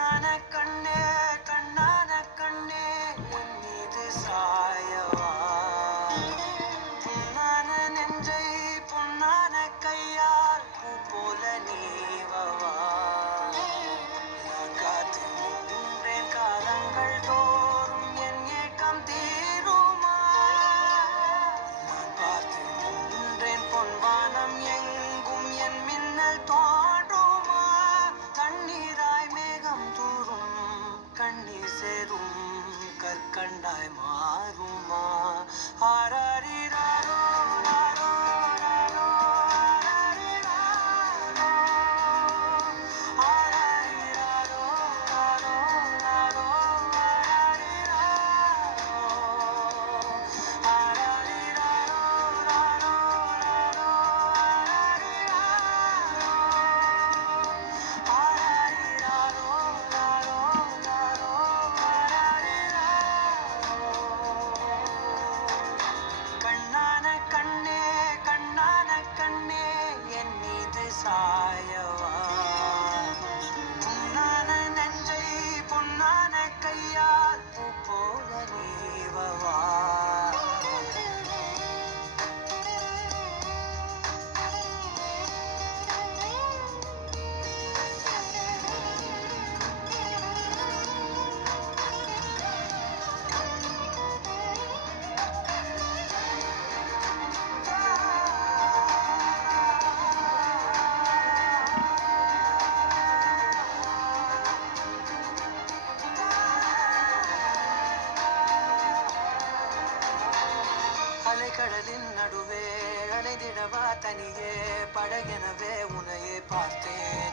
கண்ணான கண்ணே கண்ணான கண்ணே என் மீது சாயவா பொன்னான நெஞ்சை பொன்னான கையால் பூ போல நீவவா நான் காத்து நின்றேன் காலங்கள் தோறும் என் ஏக்கம் தீருமா நான் பார்த்து நின்றேன் பொன்வானம் எங்கும் என் மின்னல் தோன்றுமா தண்ணீராய் மேகம் தூரும் கண்ணீர் சேரும் கற்கண்டாய் மாறுமா ஆராரிராரோ ராரோ ராரோ ஆராரிராரோ ராரோ ராரோ ஆராரிராரோ ராரோ ராரோ ஆராரிராரோ ராரோ ராரோ கண்ணான கண்ணே கண்ணான கண்ணே என் மீது சாயவா பொன்னான நெஞ்சை பொன்னான கையால் பூ போல நீவவா அலைக்கடலின் நடுவே அலைந்திடவா தனியே படகெனவே உனையே பார்த்தேன்